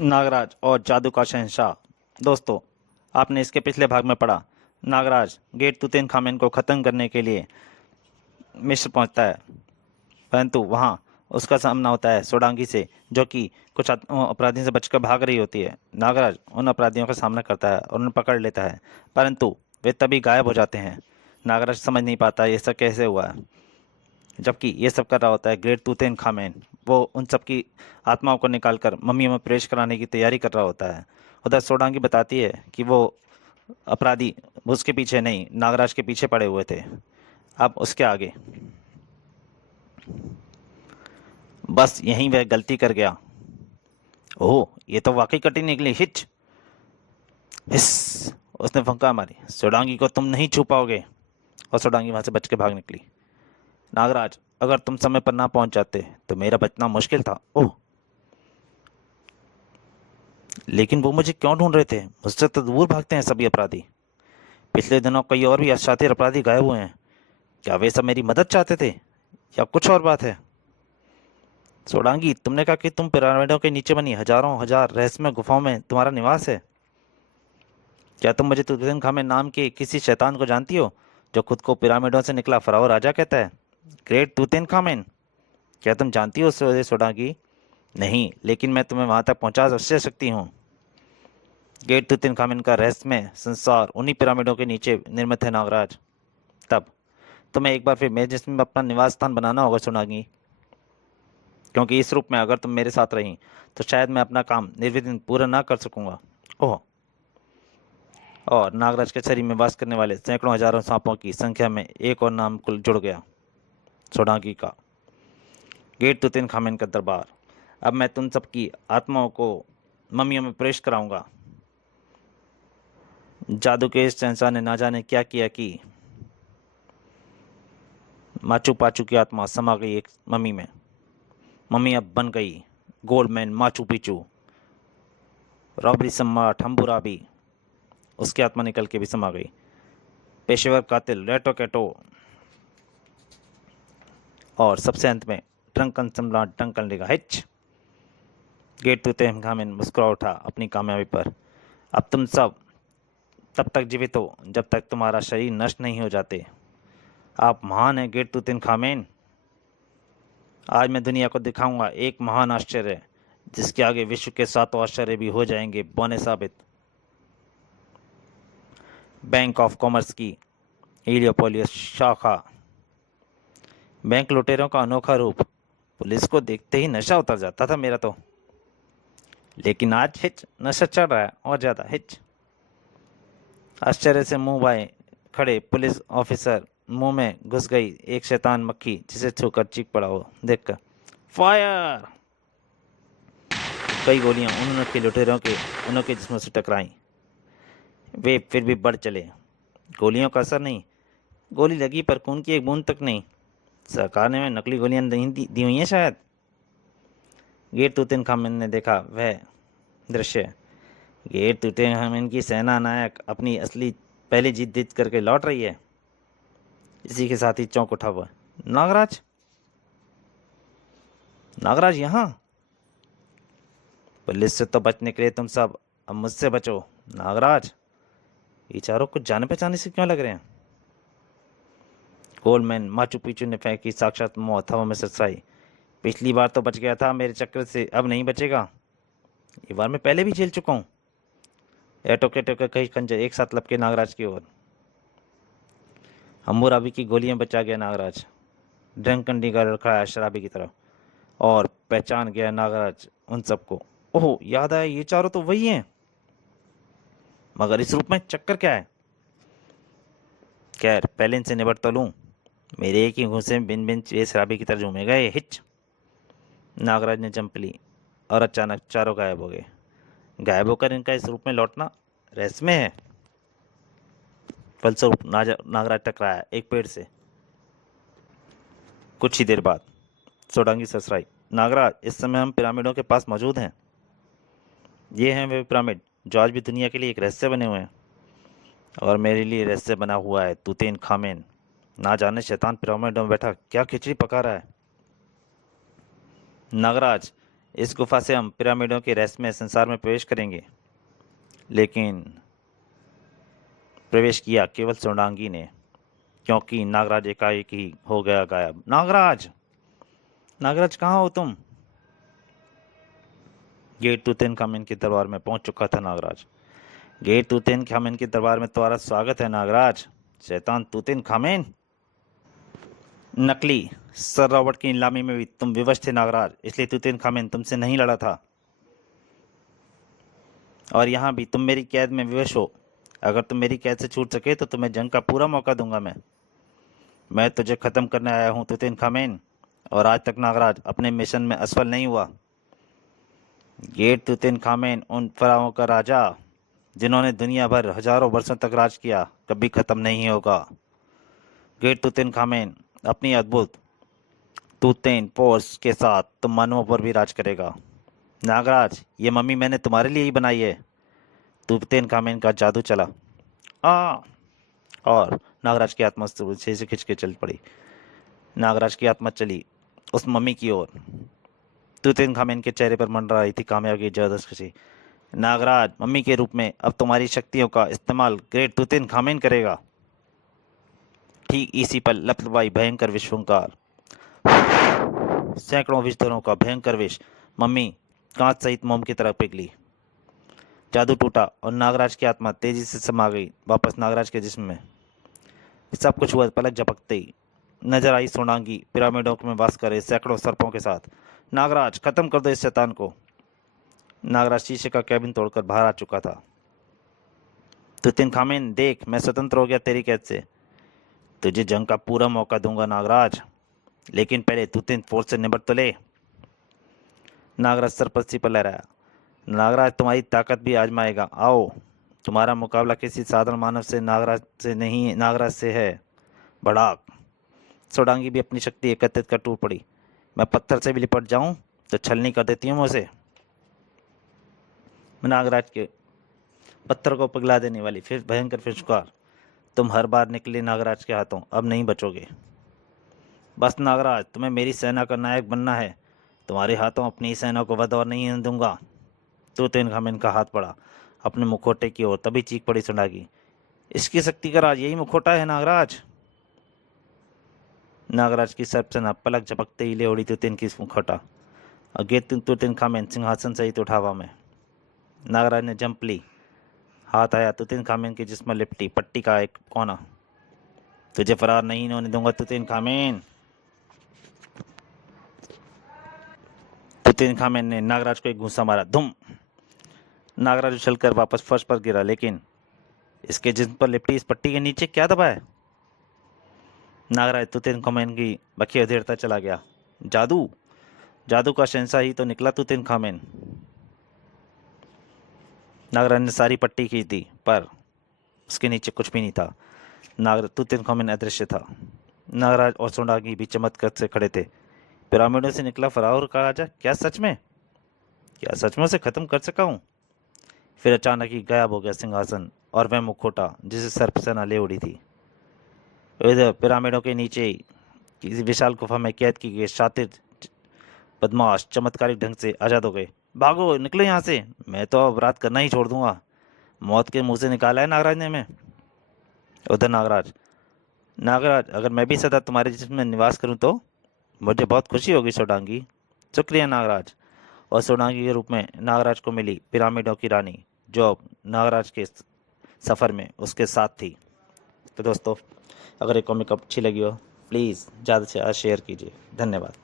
नागराज और जादू का शहंशाह। दोस्तों, आपने इसके पिछले भाग में पढ़ा। नागराज गेट तुतनखामेन को खत्म करने के लिए मिस्र पहुंचता है, परंतु वहां उसका सामना होता है सोडांगी से, जो कि कुछ अपराधियों से बचकर भाग रही होती है। नागराज उन अपराधियों का सामना करता है और उन्हें पकड़ लेता है, परंतु वे तभी गायब हो जाते हैं। नागराज समझ नहीं पाता ये सब कैसे हुआ है, जबकि ये सब कर रहा होता है ग्रेट तुतनखामेन। वो उन सब की आत्माओं को निकालकर मम्मी में प्रवेश कराने की तैयारी कर रहा होता है। उधर सोडांगी बताती है कि वो अपराधी उसके पीछे नहीं, नागराज के पीछे पड़े हुए थे। अब उसके आगे बस यहीं वह गलती कर गया। ओह, ये तो वाकई कटी निकली। हिच हिस, उसने फंका मारी। सोडांगी को तुम नहीं छू पाओगे। और सोडांगी वहां से बच के भाग निकली। नागराज, अगर तुम समय पर ना पहुंच जाते तो मेरा बचना मुश्किल था। ओह, लेकिन वो मुझे क्यों ढूंढ रहे थे? मुझसे तो दूर भागते हैं सभी अपराधी। पिछले दिनों कई और भी शातिर अपराधी गायब हुए हैं। क्या वे सब मेरी मदद चाहते थे या कुछ और बात है? सोडांगी, तुमने कहा कि तुम पिरामिडों के नीचे बनी हजारों हजार रहस्यमय गुफाओं में तुम्हारा निवास है। क्या तुम मुझे तुतनखामेन नाम के किसी शैतान को जानती हो, जो खुद को पिरामिडों से निकला फराओ राजा कहता है? ग्रेट तुतनखामेन, क्या तुम जानती हो उसे? सोडांगी, नहीं, लेकिन मैं तुम्हें वहां तक पहुंचा अवश्य सकती हूँ। ग्रेट तुतनखामेन का रहस्यमय संसार उन्हीं पिरामिडों के नीचे निर्मित है नागराज। तब तुम्हें एक बार फिर मेरे जिस्म में अपना निवास स्थान बनाना होगा सोनागी, क्योंकि इस रूप में अगर तुम मेरे साथ रही तो शायद मैं अपना काम निर्विघ्न पूरा ना कर सकूंगा। ओह, और नागराज के शरीर में वास करने वाले सैकड़ों हजारों सांपों की संख्या में एक और नाम कुल जुड़ गया, सोडांगी का। गेट तुतिन खामेन का दरबार। अब मैं तुम सबकी आत्माओं को मम्मियों में प्रवेश कराऊंगा। जादू के इस शहंशाह ने ना जाने क्या किया कि माचू पाचू की आत्मा समा गई एक मम्मी में। मम्मी अब बन गई गोल्डमैन माचू पिचू। रॉबरी सम्राट हम्बुराबी, उसकी आत्मा निकल के भी समा गई। पेशेवर कातिल रेटो कैटो, और सबसे अंत में ड्रंकन सम्राट डंकन लिगा हिच। गेट तुतनखामेन मुस्कुरा उठा अपनी कामयाबी पर। अब तुम सब तब तक जीवित हो जब तक तुम्हारा शरीर नष्ट नहीं हो जाते। आप महान हैं गेट तुतनखामेन। आज मैं दुनिया को दिखाऊंगा एक महान आश्चर्य, जिसके आगे विश्व के सातों आश्चर्य भी हो जाएंगे बौने साबित। बैंक ऑफ कॉमर्स की हीलियोपोलिस शाखा। बैंक लुटेरों का अनोखा रूप। पुलिस को देखते ही नशा उतर जाता था मेरा तो, लेकिन आज हिच, नशा चढ़ रहा है और ज्यादा हिच। आश्चर्य से मुंह बाए खड़े पुलिस ऑफिसर मुंह में घुस गई एक शैतान मक्खी, जिसे छूकर चीख पड़ा हो देखकर। फायर! कई गोलियां उन अनोखे लुटेरों के अनोखे जिस्मों से टकराईं। वे फिर भी बढ़ चले। गोलियों का असर नहीं। गोली लगी पर खून की एक बूंद तक नहीं। सरकार ने में नकली गोलियां नहीं दी हुई हैं शायद। गेट तुतनखामेन ने देखा वह दृश्य। गेट तुतनखामेन की सेना नायक अपनी असली पहली जीत करके लौट रही है। इसी के साथ ही चौंक उठा हुआ। नागराज, नागराज यहाँ? पुलिस से तो बच निकले तुम सब, अब मुझसे बचो। नागराज, ये चारों कुछ जाने पहचाने से क्यों लग रहे हैं? गोल्डमैन माचू पिचू ने फेंकी साक्षात मौत हवा में सरसाई। पिछली बार तो बच गया था मेरे चक्कर से, अब नहीं बचेगा। ये बार मैं पहले भी झेल चुका हूँ। टोके टोके कई खंजर एक साथ लपके नागराज की ओर। हम्बुराबी की गोलियां बचा गया नागराज। ड्रंकन का लड़खड़ाया शराबी की तरफ, और पहचान गया नागराज उन सबको। ओह, याद आया, ये चारों तो वही हैं। मगर इस रूप में चक्कर क्या है? खैर, पहले इनसे निबट तो लूं। मेरे एक ही घूंसे में बिन बिन ये शराबी की तरह झूमेगा ये हिच। नागराज ने जंप ली और अचानक चारों गायब हो गए। गायब होकर इनका इस रूप में लौटना रहस्यमय है। फलस्वरूप नागराज टकराया एक पेड़ से। कुछ ही देर बाद सोडांगी ससुराई। नागराज, इस समय हम पिरामिडों के पास मौजूद हैं। ये हैं वे पिरामिड जो आज भी दुनिया के लिए एक रहस्य बने हुए हैं, और मेरे लिए रहस्य बना हुआ है तुतेन खामेन। ना जाने शैतान पिरामिडों में बैठा क्या खिचड़ी पका रहा है। नागराज, इस गुफा से हम पिरामिडों के रहस्यमय संसार में प्रवेश करेंगे। लेकिन प्रवेश किया केवल सोडांगी ने, क्योंकि नागराज एकाएक ही हो गया गायब। नागराज, नागराज कहाँ हो तुम? गेट तूतेनखामेन के दरबार में पहुंच चुका था नागराज। गेट तूतेनखामेन के दरबार में तुम्हारा स्वागत है नागराज। शैतान तूतेनखामेन। नकली सर रॉबर्ट की नीलामी में भी तुम विवश थे नागराज, इसलिए तूतेनखामेन तुमसे नहीं लड़ा था। और यहाँ भी तुम मेरी कैद में विवश हो। अगर तुम मेरी कैद से छूट सके तो तुम्हें जंग का पूरा मौका दूंगा। मैं तुझे खत्म करने आया हूँ तूतेनखामेन, और आज तक नागराज अपने मिशन में असफल नहीं हुआ। गेट तूतेनखामेन उन फराओं का राजा जिन्होंने दुनिया भर हजारों वर्षों तक राज किया कभी खत्म नहीं होगा। गेट तूतेनखामेन अपनी अद्भुत तूतेन फोर्स के साथ तुम मानवों पर भी राज करेगा। नागराज, ये मम्मी मैंने तुम्हारे लिए ही बनाई है। तूतेनखामेन का जादू चला और नागराज की आत्मा से खिंच के चल पड़ी। नागराज की आत्मा चली उस मम्मी की ओर। तूतेनखामेन के चेहरे पर मंडरा रही थी कामयाबी की जबरदस्त खुशी। नागराज मम्मी के रूप में अब तुम्हारी शक्तियों का इस्तेमाल ग्रेट तूतेनखामेन करेगा। ठीक इसी पर लपलपाई भयंकर विश्वकार, सैकड़ों विषधरों का भयंकर विष मम्मी कांच सहित मोम की तरह पिघली। जादू टूटा और नागराज की आत्मा तेजी से समा गई वापस नागराज के जिस्म में। सब कुछ हुआ पलक झपकते ही। नजर आई सोनांगी पिरामिडों में वास करे सैकड़ों सर्पों के साथ। नागराज, खत्म कर दो इस शैतान को। नागराज शीशे का कैबिन तोड़कर बाहर आ चुका था। तूतेनखामेन देख, मैं स्वतंत्र हो गया तेरी कैद से। तुझे जंग का पूरा मौका दूंगा नागराज, लेकिन पहले तूतेन फोर्स से निबट तो ले। नागराज सरपस्ती पर लहराया। नागराज तुम्हारी ताकत भी आजमाएगा। आओ, तुम्हारा मुकाबला किसी साधारण मानव से नागराज से नहीं, नागराज से है। बड़ाक। सोडांगी भी अपनी शक्ति एकत्रित कर टूट पड़ी। मैं पत्थर से भी लिपट जाऊं तो छलनी कर देती हूँ मुझे। नागराज के पत्थर को पिघला देने वाली फिर भयंकर फिशकार, तुम हर बार निकले नागराज के हाथों, अब नहीं बचोगे। बस नागराज, तुम्हें मेरी सेना का नायक बनना है। तुम्हारे हाथों अपनी सेना को वध और नहीं होने दूंगा। तूतेनखामेन का हाथ पड़ा अपने मुखौटे की ओर, तभी चीख पड़ी सोडांगी। इसकी शक्ति का राज यही मुखौटा है नागराज। नागराज की सर्पसेना पलक झपकते ही ले उड़ी तूतेन की मुखौटा और गेट तूतेनखामेन सिंहासन सहित उठा हवा में। नागराज ने जंप ली। हाथ आया तूतेनखामेन के जिस्म लिपटी पट्टी का एक कोना। तुझे फरार नहीं होने दूंगा तूतेनखामेन। तूतेनखामेन ने नागराज को एक घूंसा मारा। धुम। नागराज उछलकर वापस फर्श पर गिरा, लेकिन इसके जिस्म पर लिपटी इस पट्टी के नीचे क्या दबा है? नागराज तूतेनखामेन की बखिया उधेड़ता चला गया। जादू, जादू का शहंशाह ही तो निकला तूतेनखामेन। नागराज ने सारी पट्टी खींच दी, पर उसके नीचे कुछ भी नहीं था। तूतेनखामेन अदृश्य था। नागराज और सोडांगी भी चमत्कार से खड़े थे। पिरामिडों से निकला फराओ का राजा क्या सच में उसे खत्म कर सका हूँ? फिर अचानक ही गायब हो गया सिंहासन और वह मुखौटा जिसे सर्पसेना ले उड़ी थी। इधर पिरामिडों के नीचे ही किसी विशाल गुफा में कैद की गई शातिर बदमाश चमत्कारिक ढंग से आजाद हो गए। भागो, निकलो यहाँ से, मैं तो अब रात करना ही छोड़ दूंगा। मौत के मुंह से निकाला है नागराज ने मैं। उधर नागराज, अगर मैं भी सदा तुम्हारे जिस्म में निवास करूं तो मुझे बहुत खुशी होगी सोडांगी। शुक्रिया नागराज। और सोडांगी के रूप में नागराज को मिली पिरामिडों की रानी, जो अब नागराज के सफ़र में उसके साथ थी। तो दोस्तों, अगर ये कॉमिक अच्छी लगी हो प्लीज़ ज़्यादा से ज़्यादा शेयर कीजिए। धन्यवाद।